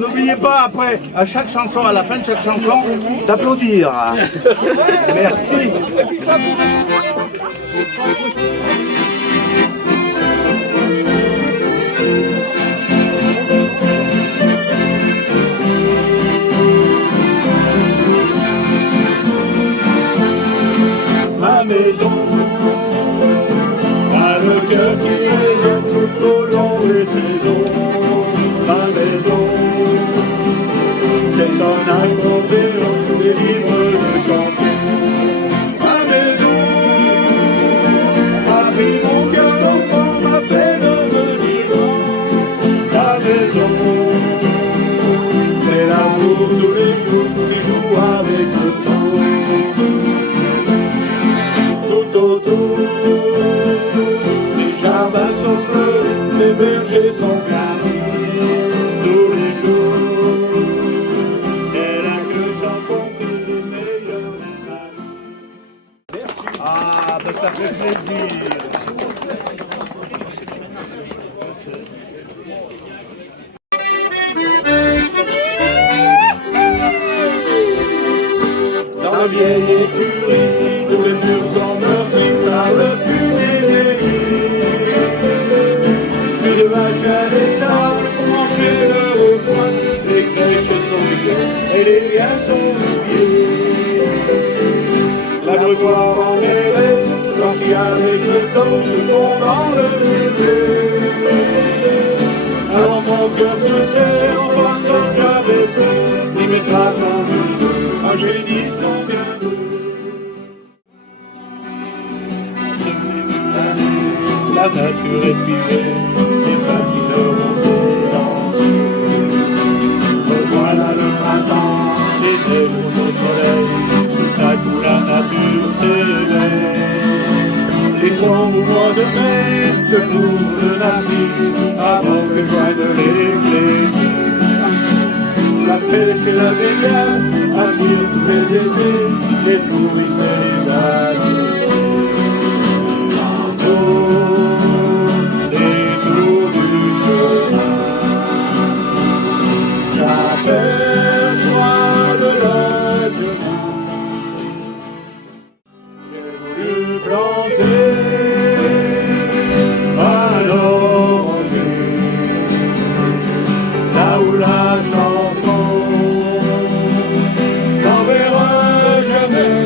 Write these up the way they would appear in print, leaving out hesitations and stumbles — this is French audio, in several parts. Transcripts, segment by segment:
n'oubliez pas après, à chaque chanson, à la fin de chaque chanson, d'applaudir. Merci. Ma maison a le cœur qui résonne tout au long des saisons. Ma maison, c'est un accordéon des livres de chansons. Ma maison a pris mon cœur d'enfant, m'a fait devenir grand. Ma maison, c'est l'amour tous les jours qui joue avec le temps. Tout autour, les jardins sont fleuris, les bergers sont garnis. Tous les jours, elle a que sans compter les meilleurs amis. Ah, ben ça fait plaisir. Dans la vieille écurie, tous les murs sont meurtris par le fumier des lits. Plus de vaches à l'étable pour manger le refoin. Les crèches sont vides et les liens sont mouillés. L'abreuvoir en érée, blanchit avec le temps, se fond dans le bébé. Alors mon cœur se serre en pensant qu'avec eux, il mettra son museau, un génie son bien bleu. La nature est privée, les patineurs ont silence. Revoilà le printemps, les neiges au soleil, tout à coup la nature s'éveille. Les champs au mois de mai se couvrent de narcisses avant que joignent les plaisirs. La pêche et la baignade attirent tous les étés, les touristes et les navires. Détour du chemin, j'aperçois de logement. J'ai voulu planter un oranger, là où la chanson n'enverra jamais.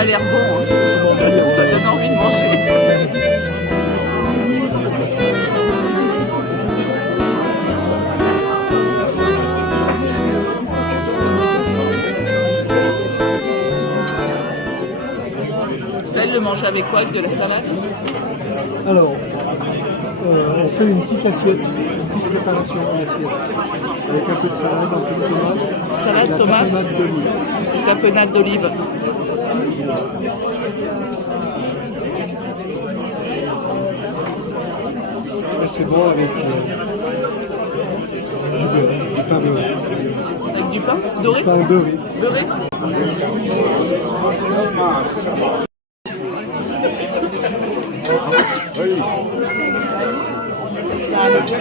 a l'air bon, hein. Ça donne envie de manger. Ça, elle le mange avec quoi? Avec de la salade? Alors, on fait une petite assiette, une petite préparation en assiette, avec un peu de salade, un peu de tomate. Salade, la tomate, tapenade d'olive. et tapenade d'olive. Et c'est bon avec du pain beurré. Avec du pain doré? Pain beurré. Beurré? Avec la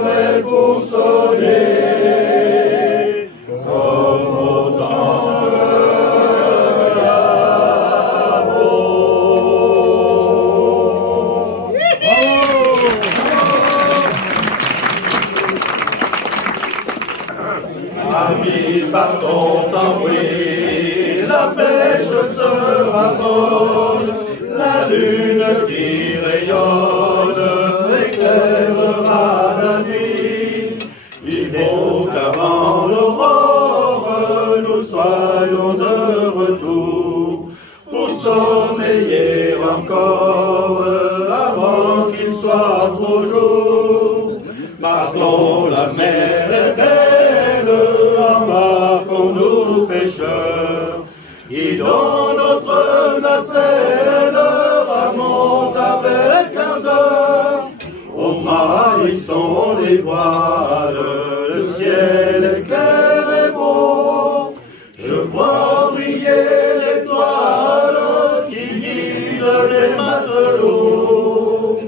comme elle pour sonner, comme autant de amis, partons sans bruit, la pêche sera bonne, la lune qui rayonne éclairera la nuit. Il faut qu'avant l'aurore nous soyons de retour pour sommeiller encore avant qu'il soit trop jour. Partons, la mer est belle, embarquons-nous pêcheurs, guidons notre nacelle, remonte avec ardeur. Au mât ils sont les voiles, le ciel est clair et beau, je vois briller l'étoile qui guide les matelots.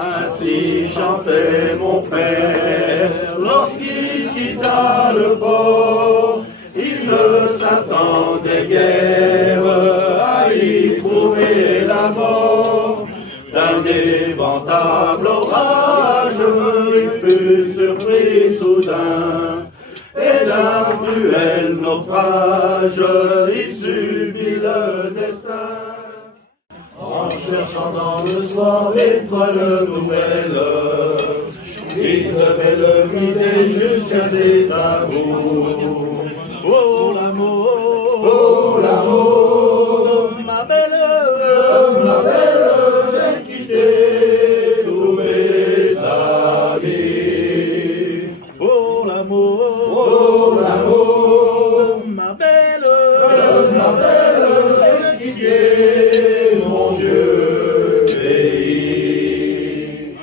Ainsi chantait mon père lorsqu'il quitta le port. Il ne s'attendait guère à y trouver la mort. D'un éventable orage, il fut surpris soudain, et d'un cruel naufrage, il subit le destin. En cherchant dans le soir l'étoile nouvelle, il devait le guider jusqu'à ses amours. Oh l'amour, ma belle, j'ai quitté tous mes amis. Oh l'amour, ma belle, j'ai quitté mon vieux pays.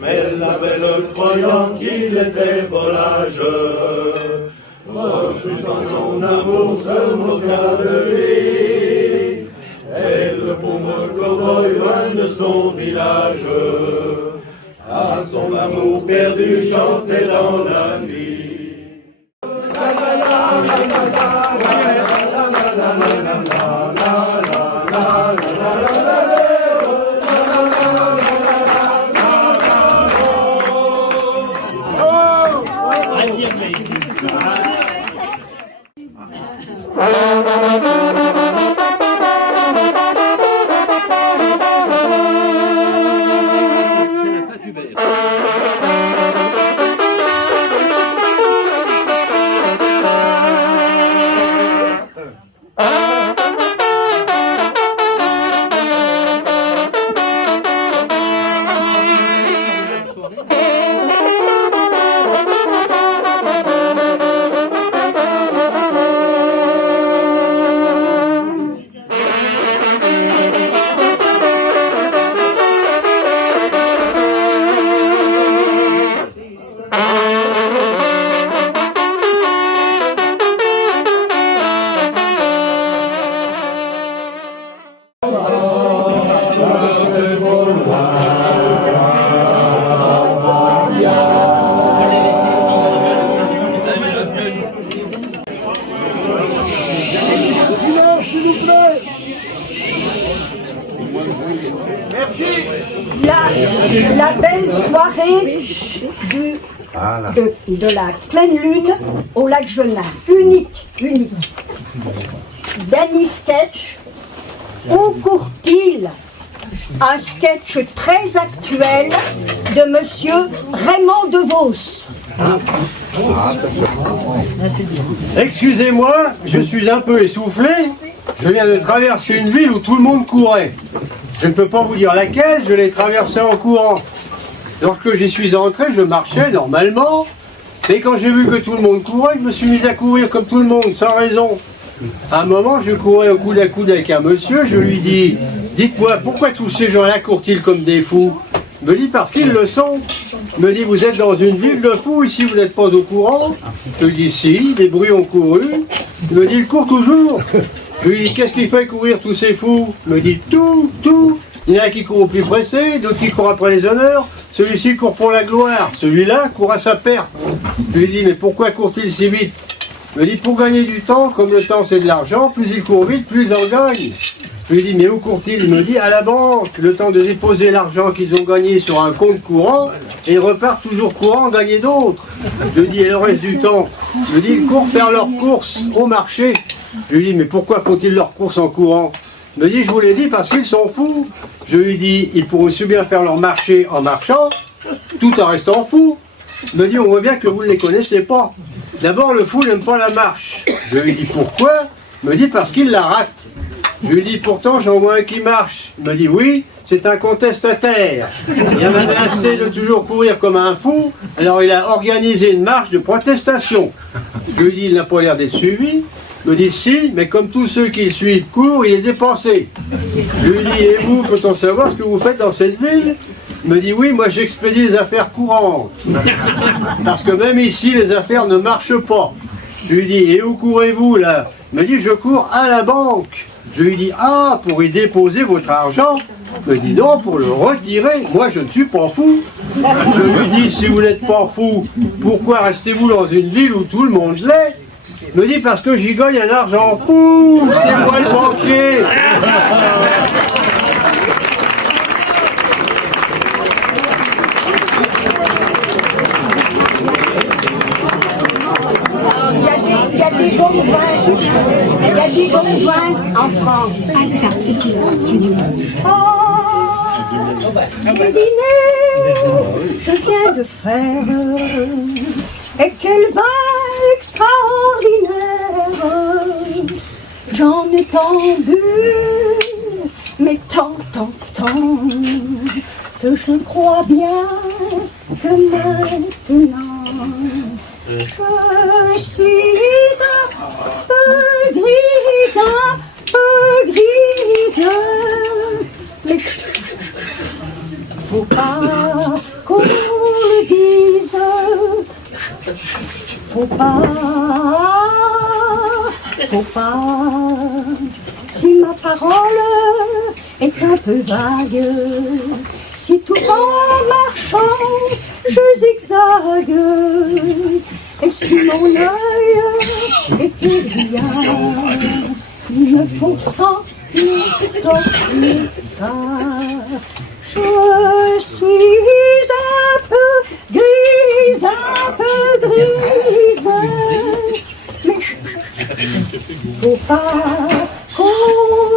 Mais la belle, croyant qu'il était volageur, refusant son amour, se moqua de lui. Et le pauvre cow-boy, loin de son village, à son amour perdu, chantait dans la nuit. La belle soirée de la pleine lune au lac Genin. Unique. Danny Sketch, où court-il? Un sketch très actuel de monsieur Raymond DeVos. Excusez-moi, je suis un peu essoufflé. Je viens de traverser une ville où tout le monde courait. Je ne peux pas vous dire laquelle, je l'ai traversée en courant. Lorsque j'y suis entré, je marchais normalement. Et quand j'ai vu que tout le monde courait, je me suis mis à courir comme tout le monde, sans raison. À un moment, je courais au coude à coude avec un monsieur, je lui dis « Dites-moi, pourquoi tous ces gens-là courent-ils comme des fous ?» Il me dit « Parce qu'ils le sont. » Il me dit « Vous êtes dans une ville de fous, ici vous n'êtes pas au courant ?» Je lui dis « Si, des bruits ont couru. » Il me dit « Ils courent toujours. » Je lui dis « Qu'est-ce qui fait courir tous ces fous ?» Il me dit « Tout. Il y en a qui courent au plus pressé, d'autres qui courent après les honneurs, celui-ci court pour la gloire, celui-là court à sa perte. Je lui dis, mais pourquoi court-il si vite? Il me dit, pour gagner du temps, comme le temps c'est de l'argent, plus il court vite, plus il en gagne. Je lui dis, mais où court-il? Il me dit, à la banque, le temps de déposer l'argent qu'ils ont gagné sur un compte courant, et ils repartent toujours courant, gagner d'autres. Je lui dis, et le reste du temps? Je lui dis, ils courent faire leurs courses au marché. Je lui dis, mais pourquoi font-ils leurs courses en courant? Il me dit, je vous l'ai dit, parce qu'ils sont fous. Je lui dis, ils pourraient aussi bien faire leur marché en marchant, tout en restant fous. Il me dit, on voit bien que vous ne les connaissez pas. D'abord, le fou n'aime pas la marche. Je lui dis, pourquoi? Il me dit, parce qu'il la rate. Je lui dis, pourtant, j'en vois un qui marche. Il me dit, oui, c'est un contestataire. Il en avait assez de toujours courir comme un fou, alors il a organisé une marche de protestation. Je lui dis, il n'a pas l'air d'être suivi. Il me dit, si, mais comme tous ceux qui le suivent courent, il est dépensé. Je lui dis, et vous, peut-on savoir ce que vous faites dans cette ville? Il me dit, oui, moi j'expédie les affaires courantes. Parce que même ici, les affaires ne marchent pas. Je lui dis, et où courez-vous là? Il me dit, je cours à la banque. Je lui dis, ah, pour y déposer votre argent? Il me dit, non, pour le retirer. Moi, je ne suis pas fou. Je lui dis, si vous n'êtes pas fou, pourquoi restez-vous dans une ville où tout le monde l'est? Il me dit, parce que j'y gagne un argent fou. C'est moi le banquier. Il y a des bons vins. Il y a des bons vins en France. Ah, c'est ça, c'est celui-là, celui du monde. Le dîner, je viens de faire. Et quel vin extraordinaire. J'en ai tant bu, mais tant, que je crois bien que maintenant je suis un peu grise, mais faut pas qu'on le dise, faut pas, si ma parole est un peu vague, si tout en marchant je zigzague, et si mon œil est brillant, me fonçant le tortilla, je suis un peu grise, mais faut pas qu'on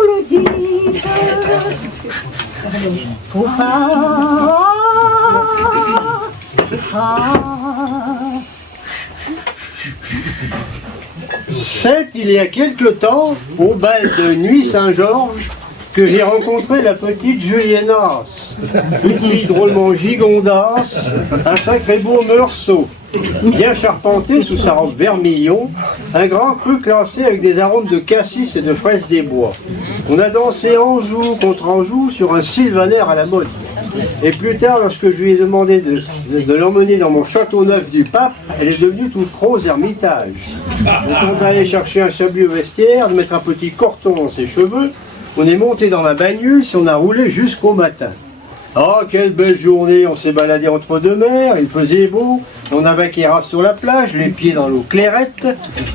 le dise, faut pas. C'est il y a quelque temps, au bal de Nuit Saint-Georges, que j'ai rencontré la petite Julienas, une fille drôlement gigondasse, un sacré beau meursault, bien charpenté sous sa robe vermillon, un grand cru classé avec des arômes de cassis et de fraises des bois. On a dansé Anjou contre Anjou sur un sylvaner à la mode. Et plus tard, lorsque je lui ai demandé de l'emmener dans mon château neuf du pape, elle est devenue toute rose ermitage. Le temps d'aller chercher un sablier au vestiaire, de mettre un petit corton dans ses cheveux, on est monté dans ma bagnole et on a roulé jusqu'au matin. Oh, quelle belle journée, on s'est baladé entre deux mers, il faisait beau, on avait vaquera sur la plage, les pieds dans l'eau clairette,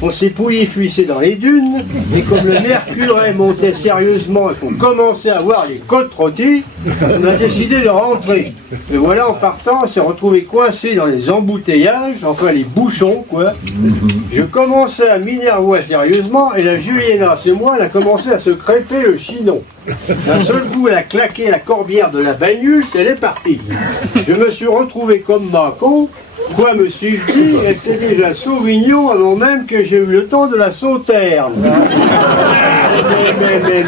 on s'est pouillé-fuissé dans les dunes, et comme le mercure montait sérieusement et qu'on commençait à voir les côtes rôties, on a décidé de rentrer. Et voilà, en partant, on s'est retrouvé coincé dans les embouteillages, enfin les bouchons, quoi. Je commençais à m'énerver sérieusement, et la Julienas et moi, elle a commencé à se crêper le chinon. D'un seul coup, elle a claqué la corbière de la bagnole, elle est partie. Je me suis retrouvé comme ma con. Quoi me suis-je dit? Elle s'est déjà Sauvignon avant même que j'ai eu le temps de la sauterne.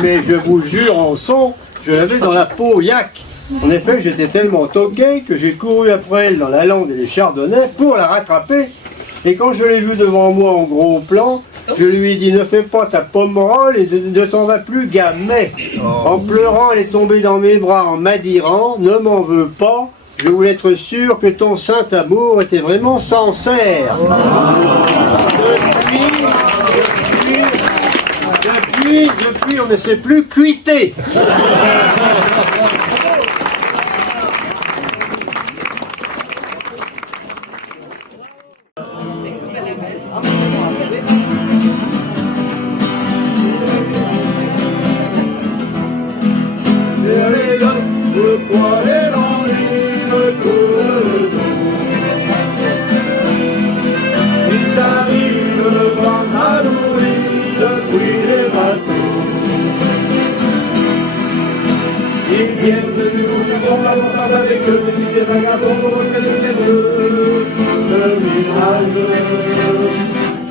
Mais je vous jure, en son, je l'avais dans la peau, yak. En effet, j'étais tellement toqué que j'ai couru après elle dans la lande et les chardonnays pour la rattraper. Et quand je l'ai vue devant moi en gros plan, je lui ai dit, ne fais pas ta pomerole et ne t'en vas plus gamet. En pleurant, elle est tombée dans mes bras en m'adirant, ne m'en veux pas, je voulais être sûr que ton saint amour était vraiment sincère. Depuis, on ne s'est plus cuité. des vagabonds refait des mielleux de mirage.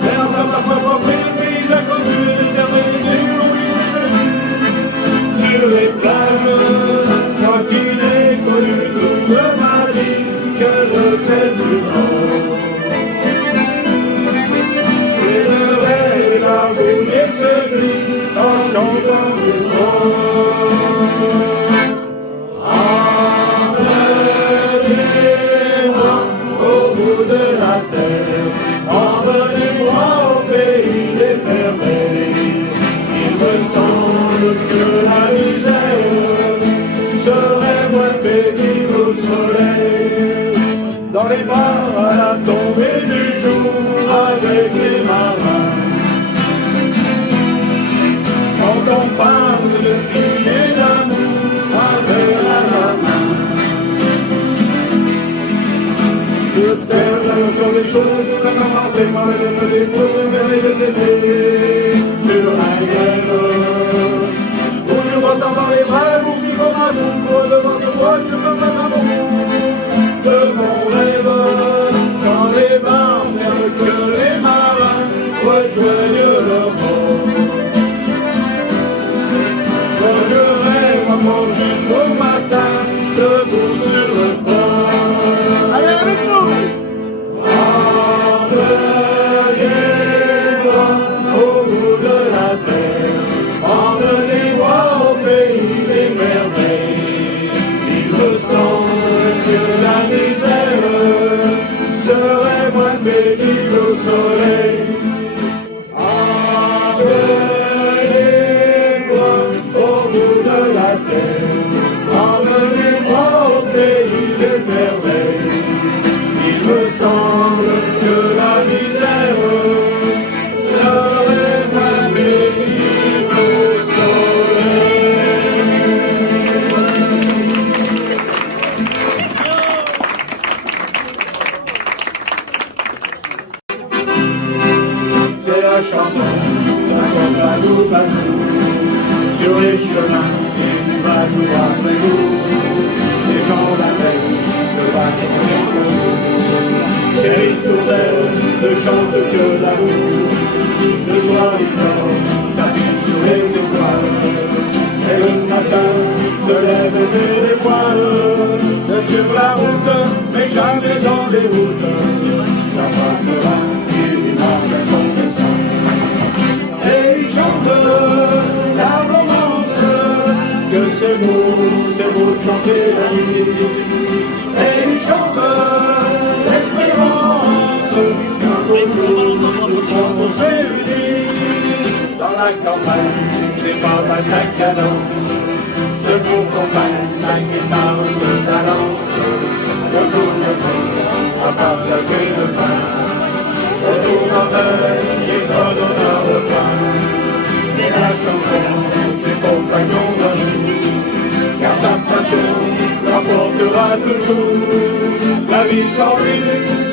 Faire dans ma propre pays inconnu, l'éternité sur les plages. Moi qui n'ai connu toute ma vie que de cette plus grande. Et le rêve barbouillé se glie en chantant du vent. Emmenez-moi au bout de la terre, emmenez-moi au pays des merveilles. Il me semble que la misère serait moins pénible au soleil. Dans les bars à la tombée du jour avec les marins. Quand on parle de filles et d'amour avec la main. Je perds sur les choses, la maman c'est moi, je me dépose vers les aider sur un grève. Où je m'entends dans les bras, vous qui comme un fou, devant de moi, je me mets un bon de mon rêve. Quand les bars ferment que les marins rejoignent leur bord. Quand je rêve encore jusqu'au matin, debout sur le port. Allez avec nous! Emmenez-moi au bout de la terre, emmenez-moi au pays des merveilles. Il me semble que la misère serait moins pénible au soleil. Emmenez-moi au bout de la terre, emmenez-moi au pays des merveilles. Il me semble que la misère serait moins pénible au soleil. C'est la chanson d'un badou sur les chemins du badou après nous. Les gens la veille de badou. Chérie Tourelle ne chante que l'amour. Ce soir il dort, tapis sur les étoiles. Et le matin se lève et fait les poils. Sur la route, mais jamais dans les routes. Ça passera, il marche à son destin. Et il chante la romance, que c'est beau de chanter la nuit. Et il chante l'espérance qu'un beau jour nous serons réunis. Dans la campagne, c'est pas ma cadence, ce beau compagne, la guitare se balance. Le jour de nuit, à partager le pain. Retour en veille, et donne un refrain. C'est la chanson du compagnon de vie, car sa passion l'emportera toujours. La vie sans lui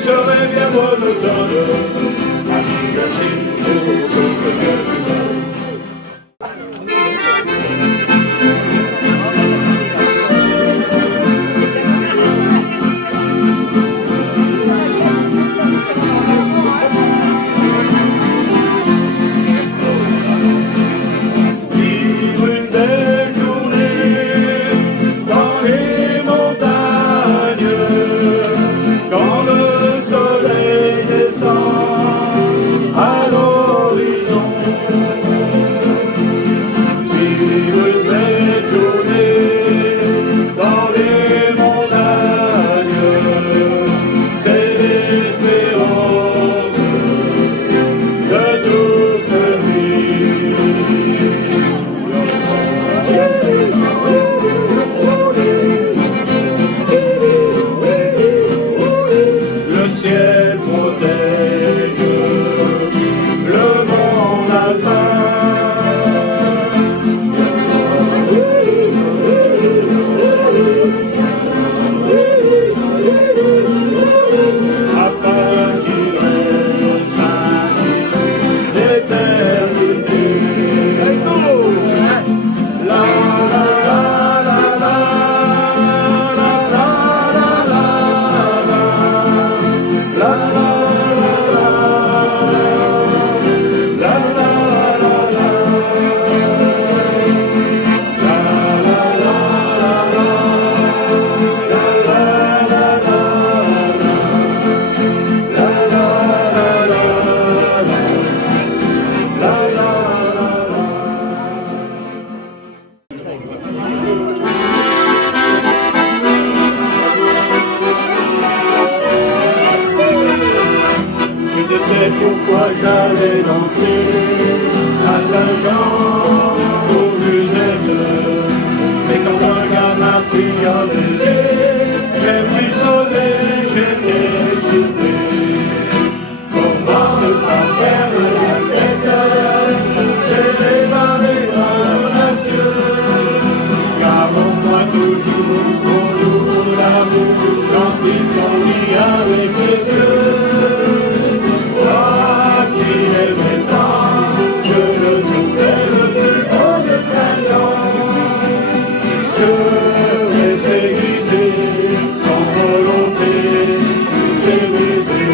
serait bien monotone. La vie aussi pour tout ce que tu veux. Quand le pourquoi j'allais danser à Saint-Jean au musette. Mais quand un gars m'a pris en baiser, j'ai frissonné, j'étais échoué. Comment ne pas perdre la tête, c'est démarrer dans la cieux. Gardons-moi toujours au lourd l'amour quand ils sont mis avec les yeux. Moi qui l'aimais tant, je le trouvais le plus beau de Saint-Jean. Je restais grisé, sans volonté, sous ses baisers.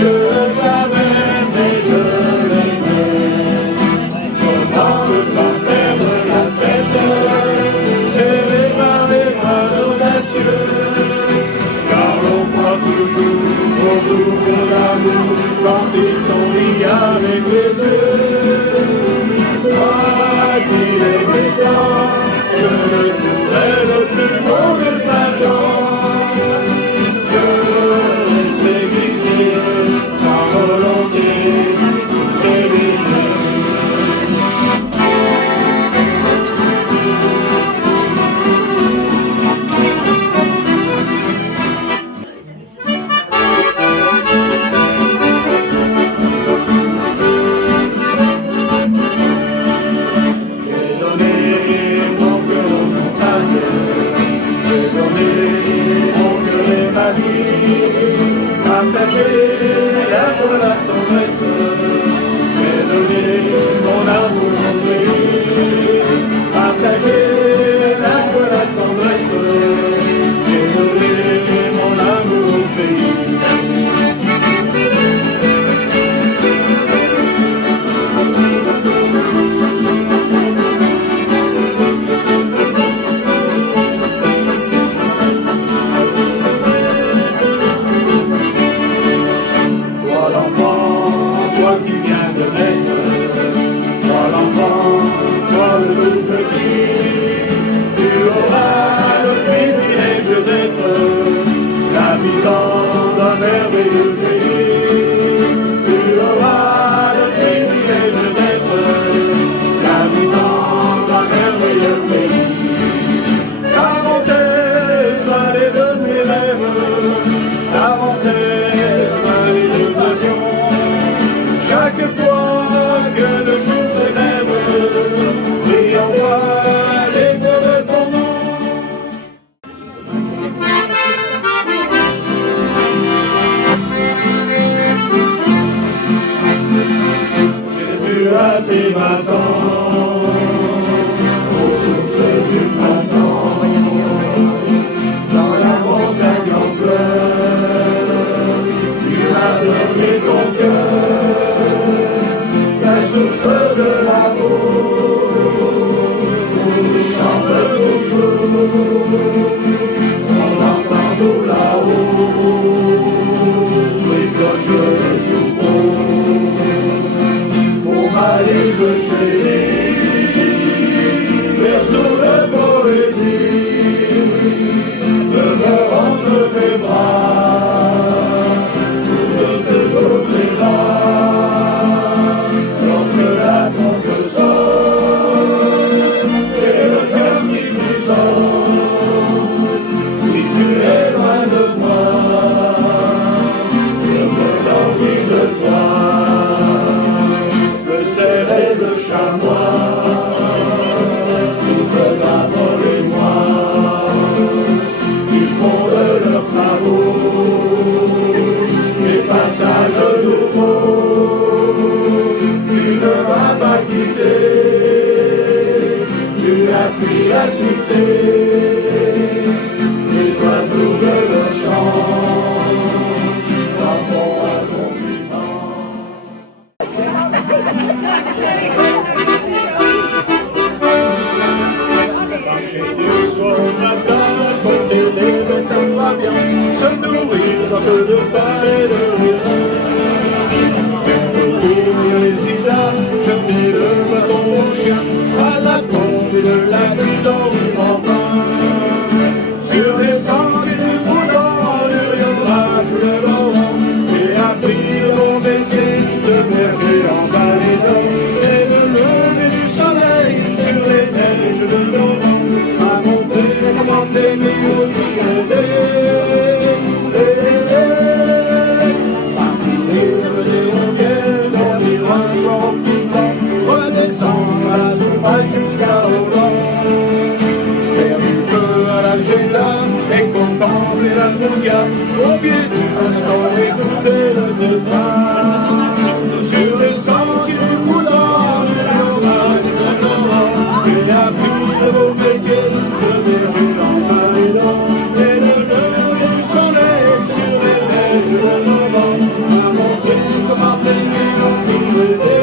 Je le savais, mais je l'aimais. Comment ne pas perdre la tête, serré par les bras audacieux. Car on croit toujours au bout de l'amour quand ils sont liés avec les yeux. Moi qui l'aimais tant, je le trouverais le plus beau de Saint-Jean. Partager la joie, la tendresse, j'ai donné mon amour en pays. Partager la joie, la tendresse, j'ai donné mon amour au pays. Dans un merveilleux pays, tu auras le privilège d'être l'habitant d'un merveilleux pays. La montée, allée de mes rêves, la montée, allée de passion. Chaque fois que le jour se lève, brille en toi l'écho de ton nom. À tes battants, aux sources du printemps, dans la montagne en fleurs, tu m'as donné ton cœur, la source de l'amour, tu chantes toujours, on entend tout là-haut, les cloches du pont. Allez, que chérie, berceau de poésie, demeure entre mes bras, pour de doser là, lorsque la trompe sonne, et le cœur qui frissonne, si tu es loin de moi, je me l'envie de toi. Et le chamois souffle d'abord et moi, ils font de leur sabot. peu de pain et de raisin. Pour les cisards, je mets le bâton au chien à la tombe de la nuit dans le campagne. Sur les sentiers du boudin, du rivage, le Laurent, j'ai appris de mon métier de berger en baladant et de lever du soleil sur les neiges de Laurent, à montrer comment aimer au redescendre à la sauvage jusqu'à Hollande, faire du feu à la Géla et contempler la Brouilla au pied du instant écouter le départ. Sur les sentiers du Boudin, j'ai appris de vos métiers de berger en baladant et de lever du soleil sur les neiges de Normand, à montrer comment aimer l'hospitalité.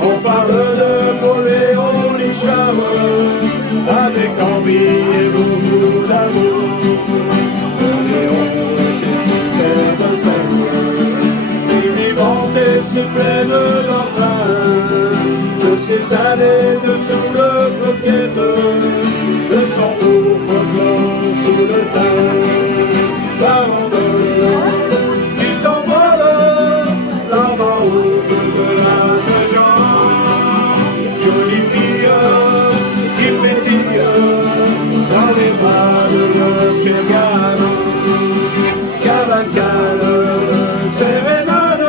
On parle de Napoléon Richard avec envie et beaucoup d'amour. Napoléon et ses superbes peines, il vantait ses plaines d'entrain, de ses années de sous le croquette, de son beau folklore sous le teint. Qui s'envole là-bas au bout de la Saint-Jean, jolie fille qui pétille dans les bras de leur cher gamin. Cavalcade, sérénade,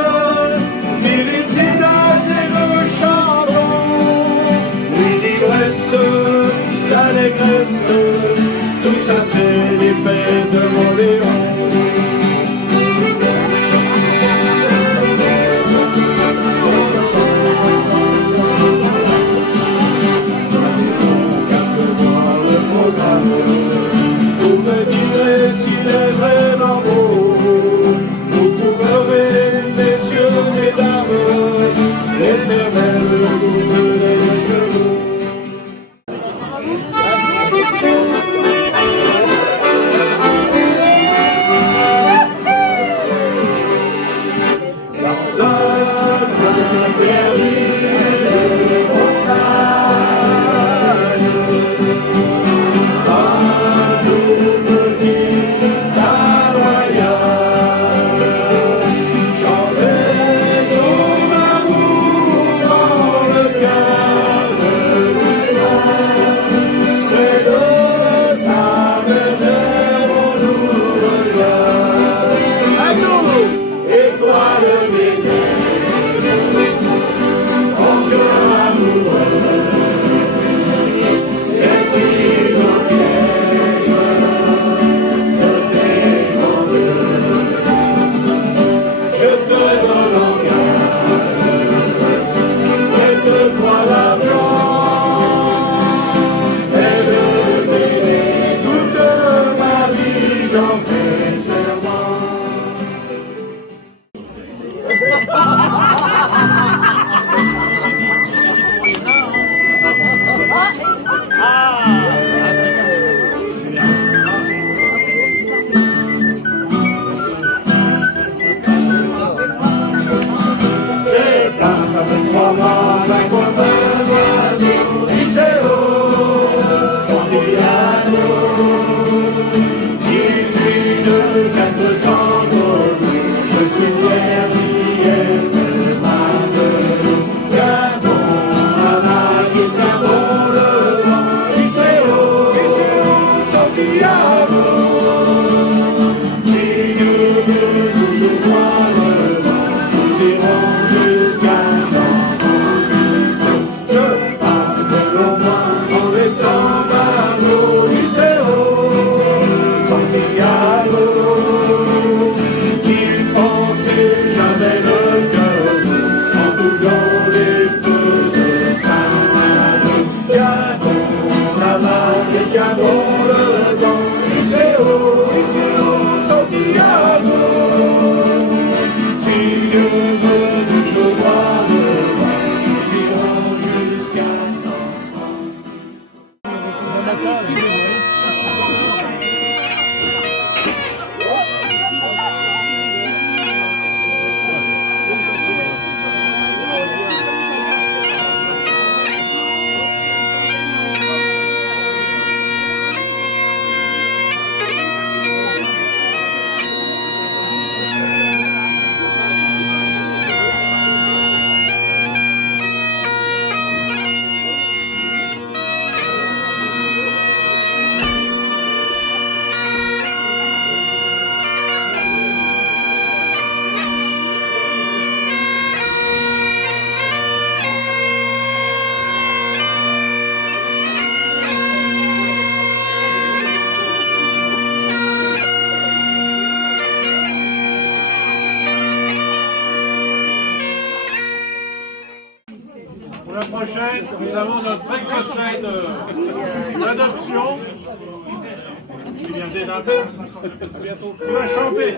Militina, c'est le chanson, l'ivresse, l'allégresse, tout ça c'est les fêtes de Montléon. Vous me direz s'il est vraiment beau, vous trouverez, messieurs, mesdames, l'éternelle douce des chevaux. Dans un coin perdu de montagne, Santiago le vent, Tu viens déjà. À bientôt. Tu vas chanter.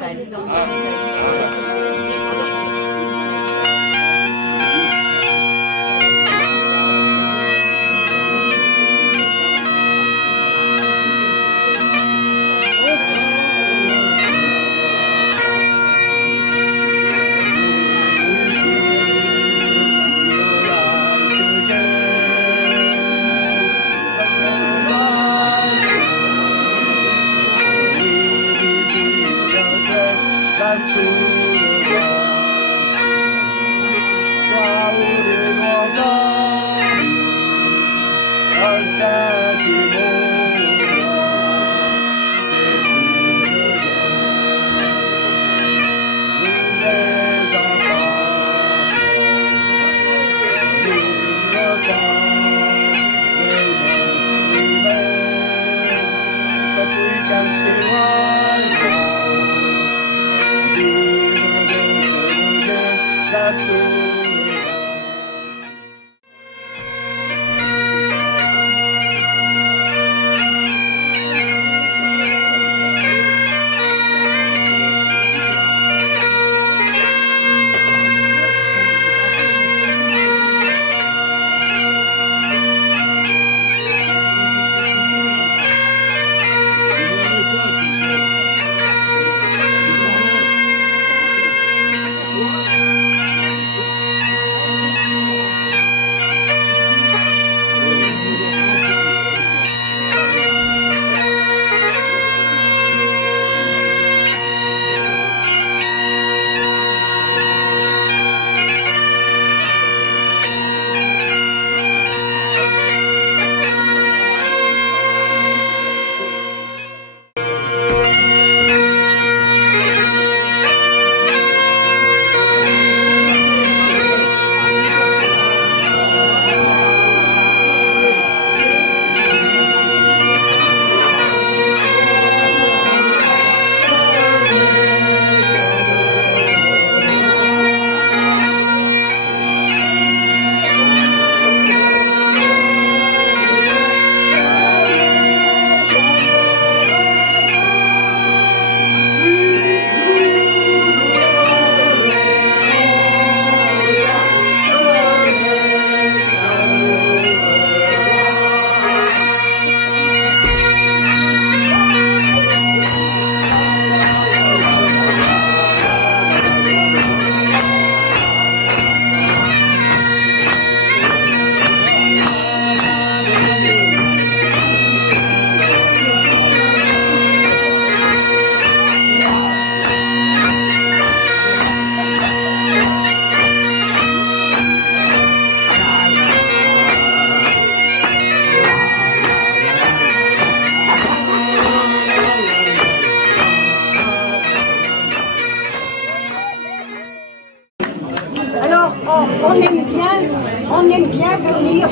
on aime bien venir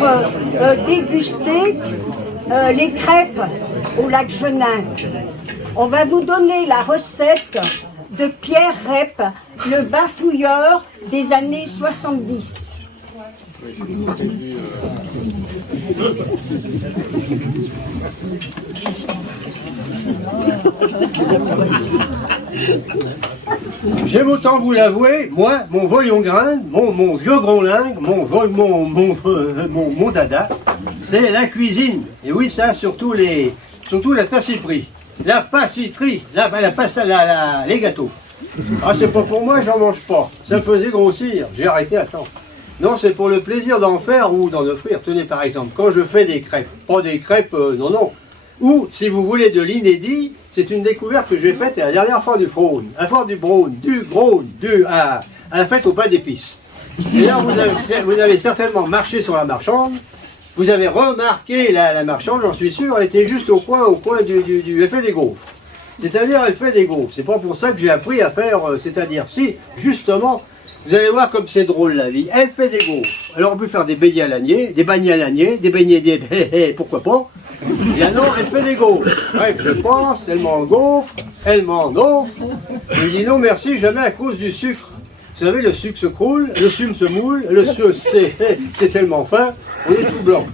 déguster les crêpes au lac Genin. On va vous donner la recette de Pierre Rep, le bafouilleur des années 70. J'aime autant vous l'avouer, moi, mon voyon grain, mon vieux grondlingue, mon dada, c'est la cuisine. Et oui, ça, surtout la tassiperie, la pâtisserie, les gâteaux. Ah, c'est pas pour moi, j'en mange pas. Ça me faisait grossir, j'ai arrêté à temps. Non, c'est pour le plaisir d'en faire ou d'en offrir. Tenez, par exemple, quand je fais des crêpes, pas des crêpes, non. Ou, si vous voulez de l'inédit, c'est une découverte que j'ai faite à la dernière fois du Frône, à la fois du Brône, à la fête au pain d'épices. Et là, vous avez certainement marché sur la marchande, vous avez remarqué la marchande, j'en suis sûr, elle était juste au coin elle fait des gaufres. C'est-à-dire, elle fait des gaufres. C'est pas pour ça que j'ai appris à faire, c'est-à-dire, si, justement, vous allez voir comme c'est drôle la vie, elle fait des gaufres. Alors on peut faire des beignets à l'agnier, des beignets, pourquoi pas. Et là non, elle fait des gaufres. Bref, je pense, elle m'engauffre. Je dis non merci, jamais à cause du sucre. Vous savez, le sucre se croule, le sume se moule, le sucre c'est tellement fin, on est tout blanc.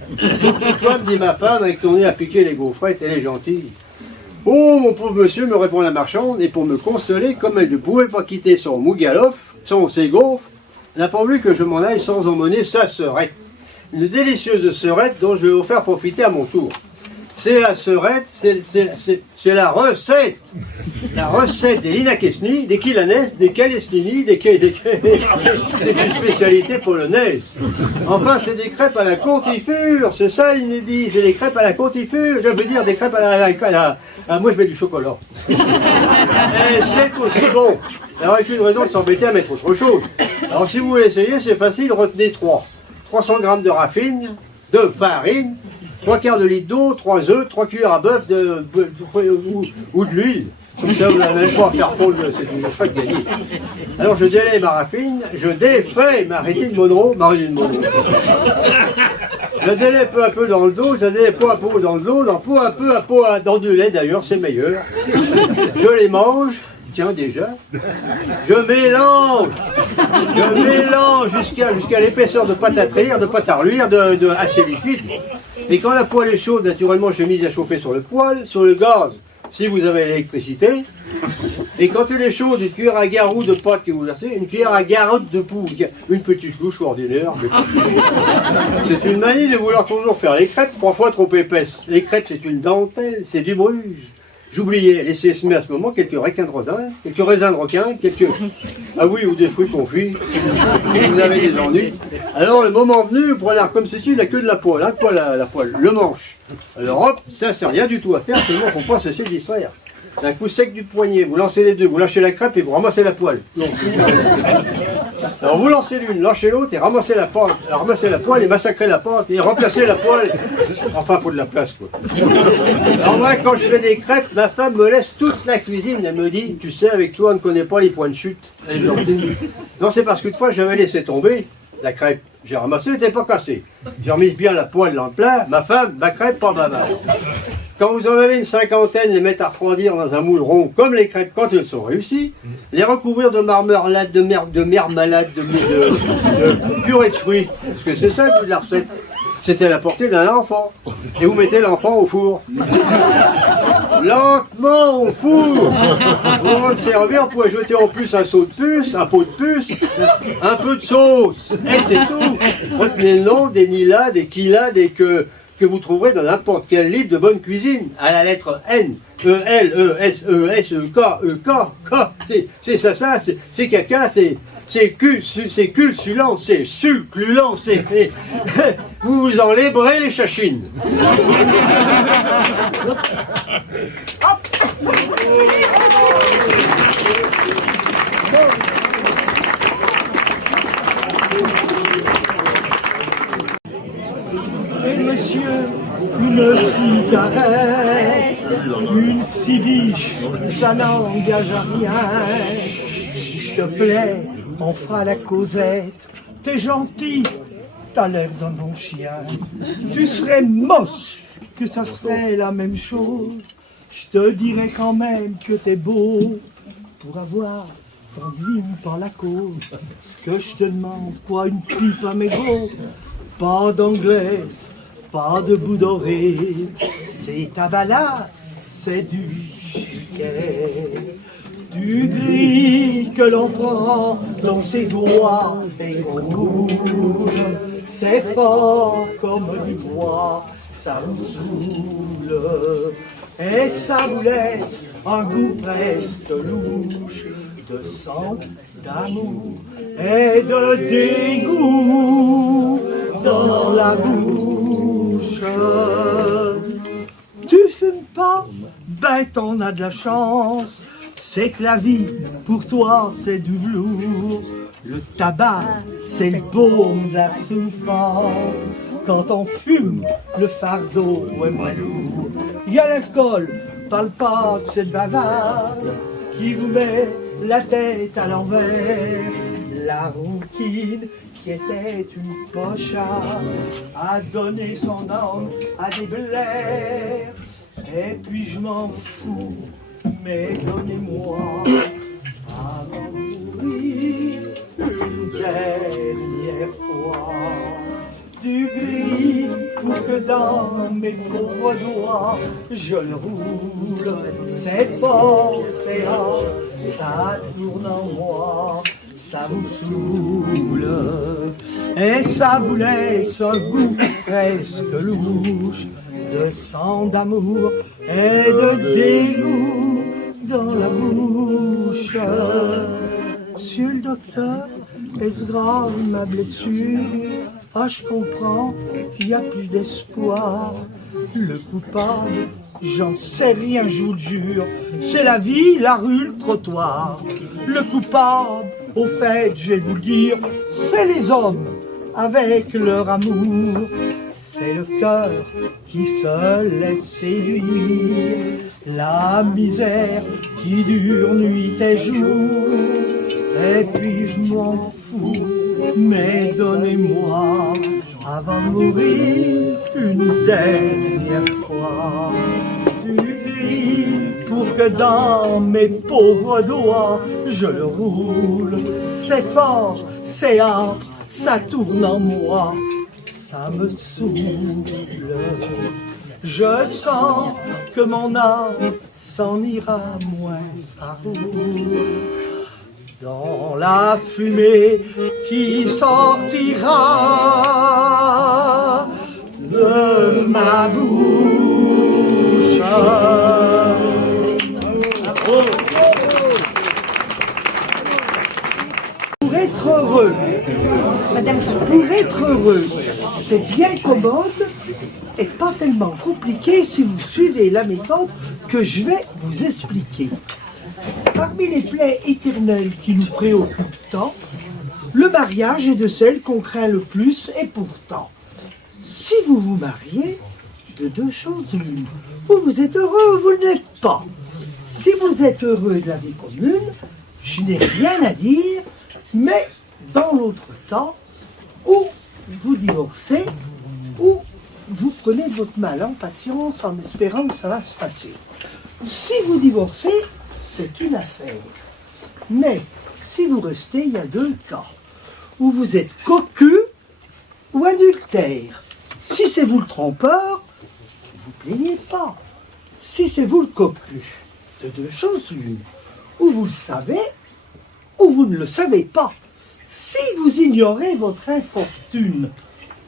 Toi, me dit ma femme, avec ton nez à piquer les gaufrettes, elle est gentille. Oh, mon pauvre monsieur, me répond la marchande, et pour me consoler, comme elle ne pouvait pas quitter son Mougalof, ses gaufres, n'a pas voulu que je m'en aille sans emmener sa serette. Une délicieuse serette dont je vais vous faire profiter à mon tour. C'est la serette, c'est la recette. La recette des Linakesni, des Kilanes, des Kalestini, c'est une spécialité polonaise. Enfin, c'est des crêpes à la confiture, c'est ça l'inédit, c'est des crêpes à la confiture, je veux dire des crêpes moi je mets du chocolat. Et c'est aussi bon. Il n'y aurait qu'une raison de s'embêter à mettre autre chose. Alors si vous voulez essayer, c'est facile, retenez 300 g de raffine, de farine, 3/4 de litre d'eau, 3 œufs, 3 cuillères à bœuf ou de l'huile. Comme ça, vous n'avez même pas à faire fondre, c'est une chose gagnée. Alors je délaie ma raffine, je défais Marilyn Monroe. Je délaie peu à peu dans le dos, je délaie peu à peu dans le dos, peu à peu dans du lait d'ailleurs, c'est meilleur. Je les mange. Tiens déjà, je mélange jusqu'à l'épaisseur de pâte à trire, de pâte à reluire, assez liquide. Et quand la poêle est chaude, naturellement, je mise à chauffer sur le poêle, sur le gaz, si vous avez l'électricité. Et quand elle est chaude, une cuillère à garrot de pâte que vous versez, une cuillère à garrot de poudre, une petite louche ordinaire. C'est une manie de vouloir toujours faire les crêpes 3 fois trop épaisses. Les crêpes, c'est une dentelle, c'est du Bruges. J'oubliais, laissez semer à ce moment quelques raisins de requin, ah oui, ou des fruits confits, vous avez des ennuis. Alors le moment venu, vous prenez comme ceci, il n'a que de la poêle, la poêle, le manche. Alors hop, ça c'est rien du tout à faire, seulement il ne faut pas se laisser distraire. D'un coup sec du poignet, vous lancez les deux, vous lâchez la crêpe et vous ramassez la poêle. Alors vous lancez l'une, lâchez l'autre et ramassez la poêle et massacrez la pâte et remplacez la poêle. Enfin, il faut de la place quoi. Alors moi, quand je fais des crêpes, ma femme me laisse toute la cuisine. Elle me dit, tu sais, avec toi, on ne connaît pas les points de chute. Non, c'est parce qu'une fois, j'avais laissé tomber la crêpe. J'ai ramassé, elle n'était pas cassée. J'ai remis bien la poêle dans le plat. Ma femme, ma crêpe, pas ma main. Quand vous en avez une cinquantaine, les mettre à refroidir dans un moule rond, comme les crêpes quand elles sont réussies, les recouvrir de marmelade, de marmelade, de purée de fruits, parce que c'est ça le but de la recette. C'était à la portée d'un enfant. Et vous mettez l'enfant au four. Lentement au four. Au moment de servir, vous pouvez jeter en plus un pot de puce, un peu de sauce. Et c'est tout. Retenez le nom des Nila, des Kila, des que vous trouverez dans n'importe quel livre de bonne cuisine, à la lettre N, E-L, E-S-E-S, E-K, K, c'est ça, c'est caca, c'est culsulant, c'est sulclulant, vous vous enlèverez les chachines. Monsieur, une cigarette, une cibiche, ça n'engage à rien. S'il te plaît, on fera la causette. T'es gentil, t'as l'air d'un bon chien. Tu serais moche, que ça serait la même chose. Je te dirais quand même que t'es beau pour avoir ton vie par la cause. Ce que je te demande, quoi, une pipe à mégot? Pas d'anglaise, pas de bout doré, c'est ta balade, c'est du chiquet. Du gris que l'on prend dans ses doigts et qu'on roule, c'est fort comme du bois, ça vous saoule. Et ça vous laisse un goût presque louche de sang, d'amour et de dégoût dans la bouche. Tu fumes pas? Ben t'en as de la chance. C'est que la vie, pour toi, c'est du velours. Le tabac, c'est le baume de la souffrance. Quand on fume, le fardeau est moins lourd. Il y a l'alcool, parle pas de cette bavarde qui vous met la tête à l'envers. La rouquine qui était une pocharde a donné son âme à des blaires. Et puis je m'en fous, mais donnez-moi à mourir une dernière fois. Du gris pour que dans mes pauvres doigts, je le roule, c'est fort, c'est rare, ça tourne en moi, ça vous saoule, et ça vous laisse un goût presque louche, de sang d'amour et de dégoût dans la bouche. Monsieur le docteur, est-ce grave ma blessure? Ah, je comprends, il n'y a plus d'espoir. Le coupable, j'en sais rien, je vous le jure. C'est la vie, la rue, le trottoir. Le coupable, au fait, je vais vous le dire, c'est les hommes avec leur amour. C'est le cœur qui se laisse séduire. La misère qui dure nuit et jour. Et puis je m'en fous, mais donnez-moi, avant de mourir, une dernière fois, du gris pour que dans mes pauvres doigts, je le roule. C'est fort, c'est âpre, ça tourne en moi, ça me saoule. Je sens que mon âme s'en ira moins farouche. Dans la fumée qui sortira de ma bouche. Pour être heureux, c'est bien commode et pas tellement compliqué si vous suivez la méthode que je vais vous expliquer. Parmi les plaies éternelles qui nous préoccupent tant, le mariage est de celles qu'on craint le plus, et pourtant, si vous vous mariez, de deux choses l'une, ou vous êtes heureux ou vous ne l'êtes pas. Si vous êtes heureux de la vie commune, je n'ai rien à dire, mais dans l'autre cas, ou vous divorcez, ou vous prenez votre mal en patience en espérant que ça va se passer. Si vous divorcez, c'est une affaire. Mais si vous restez, il y a deux cas. Où vous êtes cocu ou adultère. Si c'est vous le trompeur, vous plaignez pas. Si c'est vous le cocu, de deux choses l'une. Ou vous le savez, ou vous ne le savez pas. Si vous ignorez votre infortune,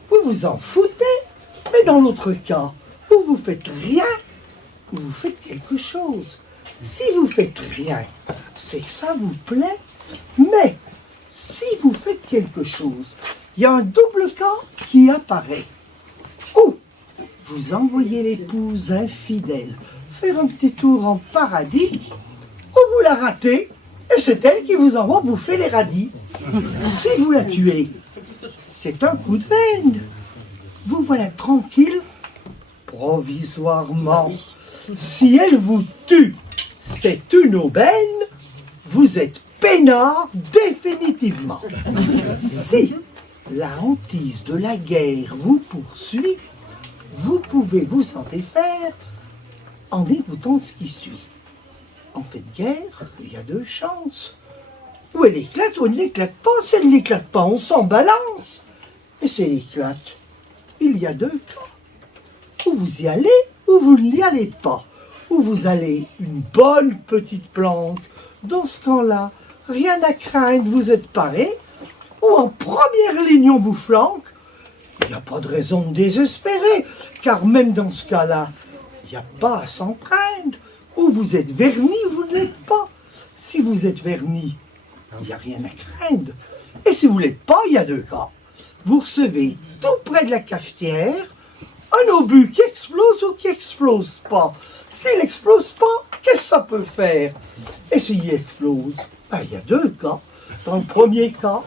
vous vous en foutez. Mais dans l'autre cas, où vous faites rien, ou vous faites quelque chose. Si vous faites rien, c'est que ça vous plaît, mais si vous faites quelque chose, il y a un double cas qui apparaît. Ou vous envoyez l'épouse infidèle faire un petit tour en paradis, ou vous la ratez, et c'est elle qui vous envoie bouffer les radis. Si vous la tuez, c'est un coup de veine. Vous voilà tranquille, provisoirement. Si elle vous tue, c'est une aubaine, vous êtes peinard définitivement. Si la hantise de la guerre vous poursuit, vous pouvez vous en défaire en écoutant ce qui suit. En fait de guerre, il y a deux chances. Ou elle éclate ou elle n'éclate pas. Si elle n'éclate pas, on s'en balance. Et si elle éclate, il y a deux cas. Ou vous y allez, ou vous n'y allez pas. Ou vous allez une bonne petite planque. Dans ce temps-là, rien à craindre, vous êtes paré. Ou en première ligne, on vous flanque. Il n'y a pas de raison de désespérer, car même dans ce cas-là, il n'y a pas à s'en craindre. Ou vous êtes verni, vous ne l'êtes pas. Si vous êtes verni, il n'y a rien à craindre. Et si vous ne l'êtes pas, il y a deux cas. Vous recevez tout près de la cafetière un obus qui explose ou qui explose pas. S'il n'explose pas, qu'est-ce que ça peut faire? Et s'il explose, ben, il y a deux cas. Dans le premier cas,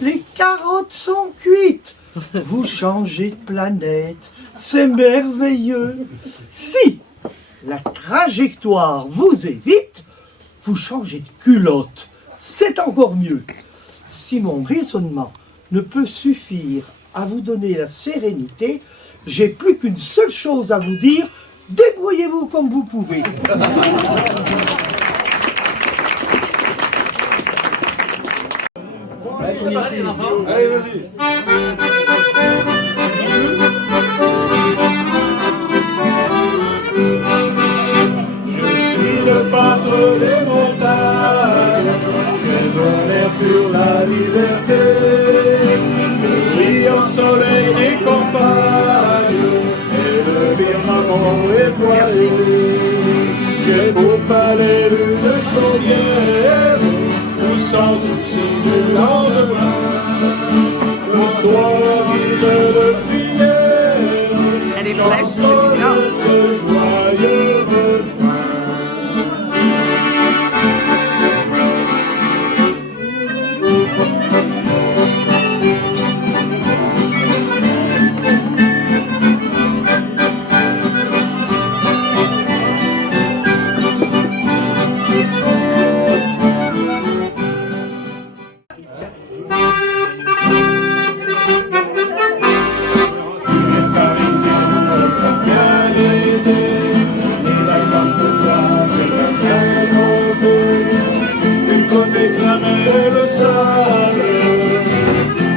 les carottes sont cuites. Vous changez de planète. C'est merveilleux. Si la trajectoire vous évite, vous changez de culotte. C'est encore mieux. Si mon raisonnement ne peut suffire à vous donner la sérénité, j'ai plus qu'une seule chose à vous dire, débrouillez-vous comme vous pouvez. Allez, vas-y. de battre les montagnes. J'ai un air pour la liberté, le brillant soleil des campagnes et le firmament étoilé. J'ai beau palais de chaudière, où sans souci du lendemain, le soir vide de prière, Elle est fraîche, j'entends elle est bien. ce joyeux refrain.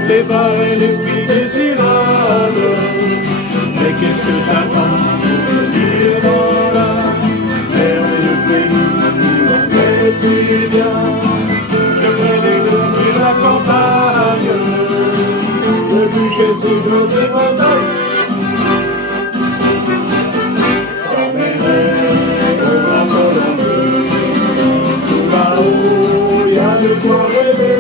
Les bars et les filles désirables, mais qu'est-ce que t'attends pour venir dans la mer et le pays où on fait si bien? Je vais découvrir la campagne, le bûcher ces journées montagnes. J'emmènerai au Grand Colombier, tout là-haut, y a de quoi rêver.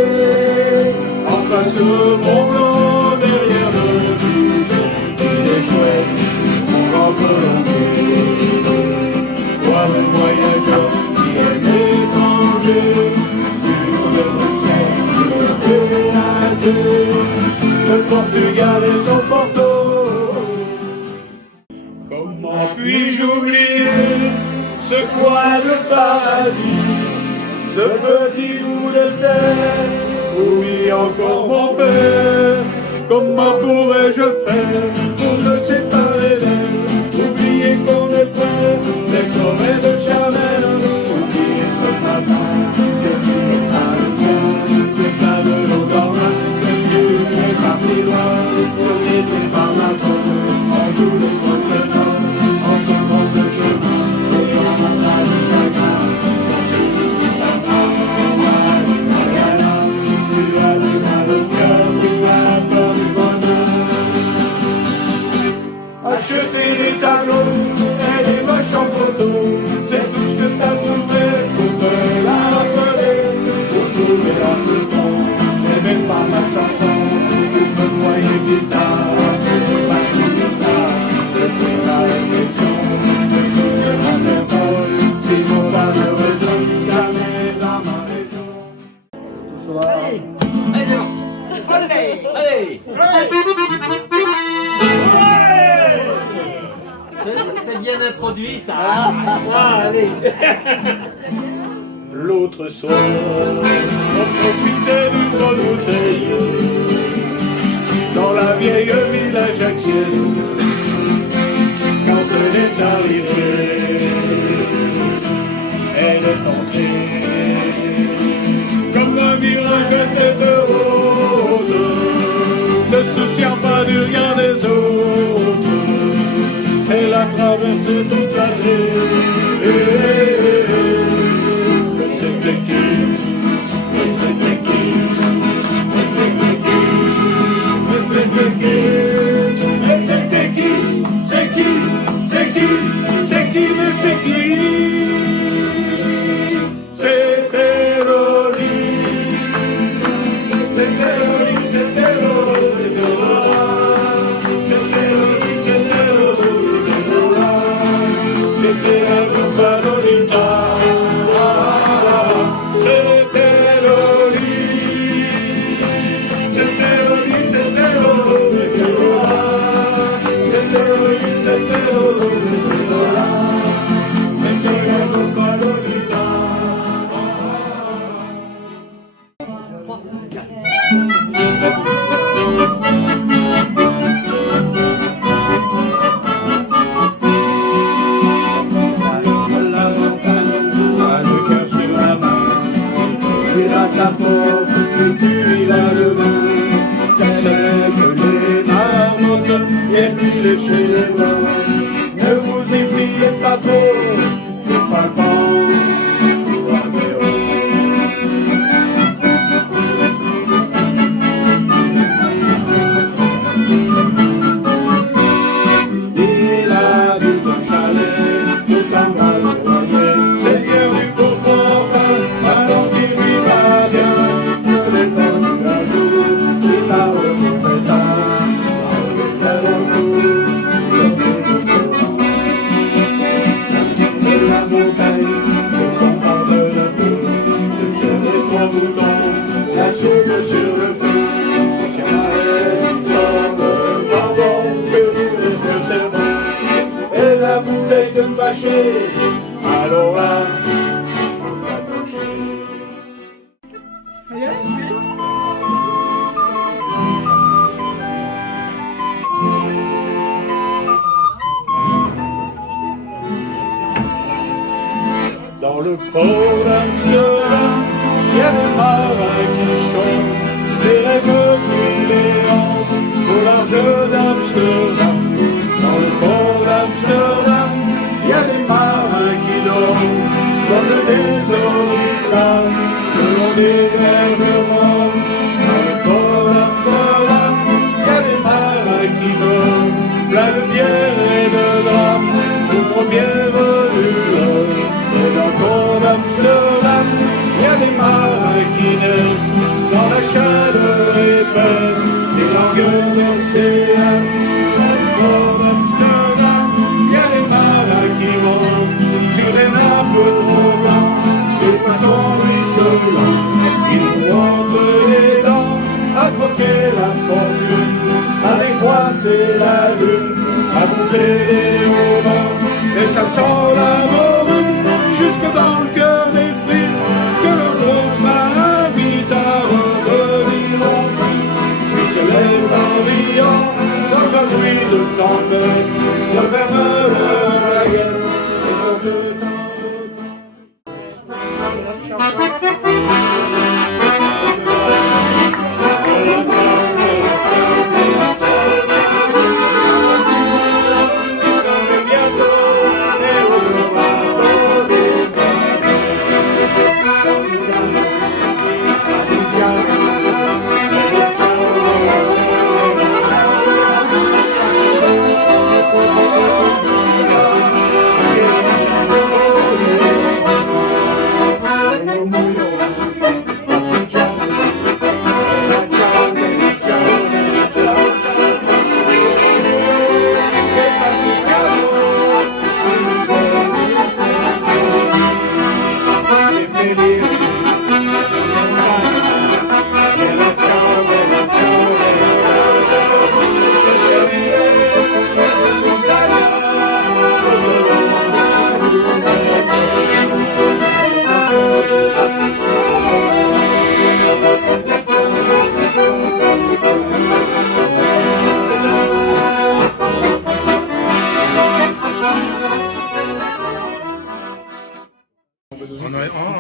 Face au Mont Blanc, derrière le but, il est chouette, mon Grand Colombier. Toi, le voyageur qui aime l'étranger, sur le Bruxelles, déménager, le Portugal et son Porto. Comment puis-je oublier ce coin de paradis, ce petit bout de terre où vit encore mon père? Comment pourrais-je faire pour me séparer d'elle? Oublier qu'on est frères, les forêts de Chanel. Oublier ce matin que tu es parisien, c'est plein de l'eau dans la tête, tu es parti loin. On était par la côte, on joue les grosses notes, on se monte le chemin et on a du chagrin. Acheter des tableaux et des moches en photo, c'est tout ce que t'as trouvé pour te la rappeler, pour trouver la plus bon, et même pas ma chanson, pour me noyer bizarre, c'est pas tout bizarre, depuis la réflexion, je touche ma personne, si mon pas de raison, jamais dans ma région. C'est bien introduit ça. Ah, allez. L'autre soir, on profitait d'une bonne bouteille dans la vieille ville ajaxienne. Quand elle est arrivée, elle est entrée comme un mirage à tête haute, ne souciant pas du rien des autres. Elle a traversé toute la ville. Mais c'était qui? Mais c'était qui? Mais c'était qui? Mais c'était qui? Mais c'était qui? C'est qui? C'est qui? C'est qui? Mais c'est qui? C'était Loli. C'était Loli, c'était Loli, c'était Loli. C'était la rumba Lolita, c'était Loli, c'était Loli, c'était Loli, c'était Loli, c'était Loli, c'était la rumba Lolita. Sa pauvre que tu iras demain, c'est que les marmottes et puis les chez les blancs. Ne vous y fiez pas trop, c'est pas le temps. mouton, la soupe sur le feu. Si on arrête sans le jambon, que vous dites que c'est bon. Et la bouteille de bâcher, alors là, faut l'accrocher. Dans le port d'Amsterdam, il y a des marins qui chantent, des rêves qui les hantent, au large d'Amsterdam. Dans le port d'Amsterdam, il y a des marins qui dorment, comme des oriflammes, le long des bergements. Dans le port d'Amsterdam, il y a des marins qui dorment, plein de bière et de drames, aux premières venures. Et dans le port d'Amsterdam, il y a des marins qui naissent dans la chaleur épaisse des langues océanes. Dans le port d'Amsterdam, il y a des marins qui montent sur des nappes trop blanches, des poissons ruisselants qui nous rentrent les dents à croquer la fortune, à décroisser la lune, à bouffer les haubans. Et ça sent la morue jusque dans le cœur des frites, que le gros marin invite à revenir en vie. Puis se lève en riant dans un bruit de tempête, le fermeur de la guerre, et ça se tend.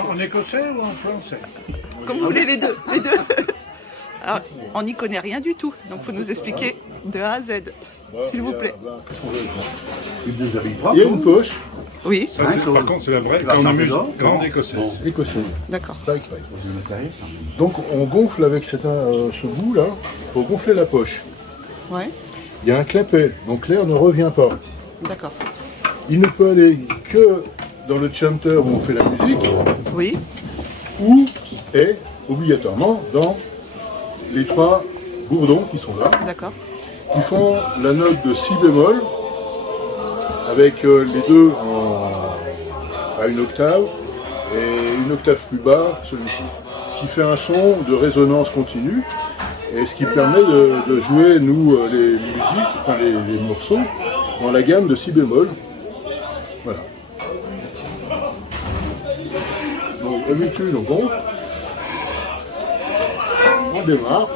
En écossais ou en français? Comme vous voulez, les deux. Les deux. Alors, on n'y connaît rien du tout, donc il faut nous expliquer de A à Z, s'il vous plaît. Il y a une poche Oui, Ça, par contre, c'est la vraie grande écossaise. écossaise. d'accord. Donc on gonfle avec ce bout là pour gonfler la poche. Ouais, Il y a un clapet, donc l'air ne revient pas. d'accord. Il ne peut aller que dans le chanter où on fait la musique, Oui, ou est obligatoirement dans les trois bourdons qui sont là, d'accord. qui font la note de si bémol, avec les deux à une octave, et une octave plus bas, celui-ci. Ce qui fait un son de résonance continue, et ce qui permet de jouer, nous, les musiques, enfin les morceaux, dans la gamme de si bémol. Voilà. Donc d'habitude, on gonfle, on démarre.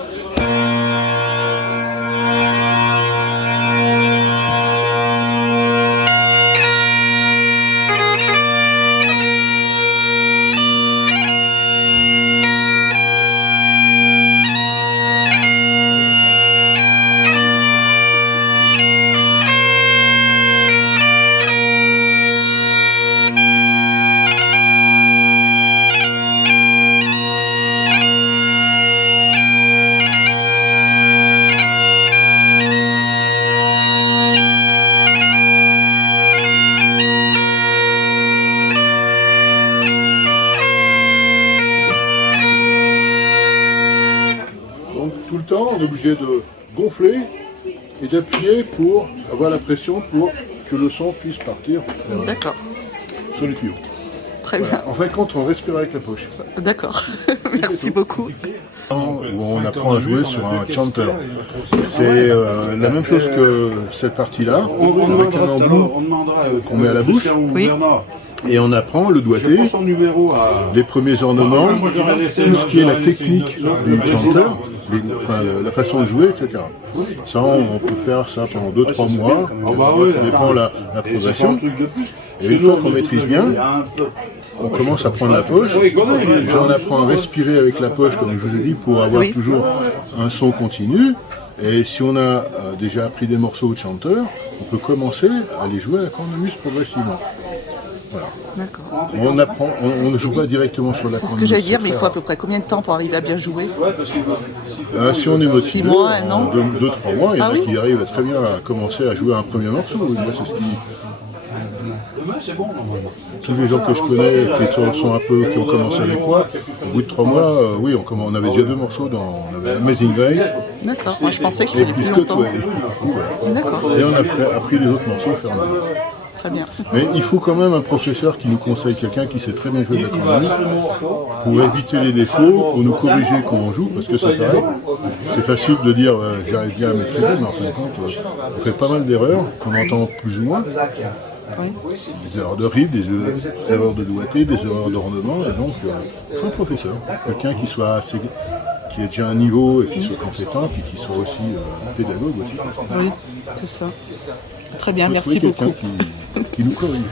Tout le temps, on est obligé de gonfler et d'appuyer pour avoir la pression pour que le son puisse partir D'accord. sur les tuyaux. Très bien. En fait, quand on respire avec la poche. D'accord. Merci beaucoup. Où on apprend à jouer sur un chanter. C'est la même chose que cette partie-là, avec un embout qu'on met à la bouche. Oui. Et on apprend le doigté, les premiers ornements, tout ce qui est la technique du chanter, la façon de jouer, etc. Ça, on peut faire ça pendant 2-3 mois, ça dépend de la progression. Et une fois qu'on maîtrise bien, on commence à prendre la poche, on apprend à respirer avec la poche, comme je vous ai dit, pour avoir toujours un son continu. Et si on a déjà appris des morceaux de chanteur, on peut commencer à les jouer à la cornemuse progressivement. Voilà. D'accord. On apprend, on ne joue pas directement sur la cornemuse. C'est ce que j'allais dire, mais il faut à peu près combien de temps pour arriver à bien jouer? Si on est motivé, 6 mois, un an? 2-3 mois, il y en a qui arrivent très bien à commencer à jouer un premier morceau. Moi, c'est ce qui... Tous les gens que je connais qui ont commencé avec moi, au bout de 3 mois, on avait déjà 2 morceaux on avait Amazing Grace. D'accord, moi je pensais qu'il fallait plus longtemps. D'accord. Et on a appris les autres morceaux au fur et à mesure. Très bien. Mais il faut quand même un professeur qui nous conseille, quelqu'un qui sait très bien jouer de la cornemuse, pour éviter les défauts, pour nous corriger quand on joue, parce que c'est pareil. C'est facile de dire j'arrive bien à maîtriser, mais en fin de compte, on fait pas mal d'erreurs qu'on entend plus ou moins. Oui. Des erreurs de rythme, des erreurs de doigté, des erreurs d'ornement, et donc il faut un professeur, quelqu'un qui ait déjà un niveau et qui soit compétent, et qui soit aussi pédagogue aussi. Oui, c'est ça. Très bien, merci beaucoup. Qui nous corrige.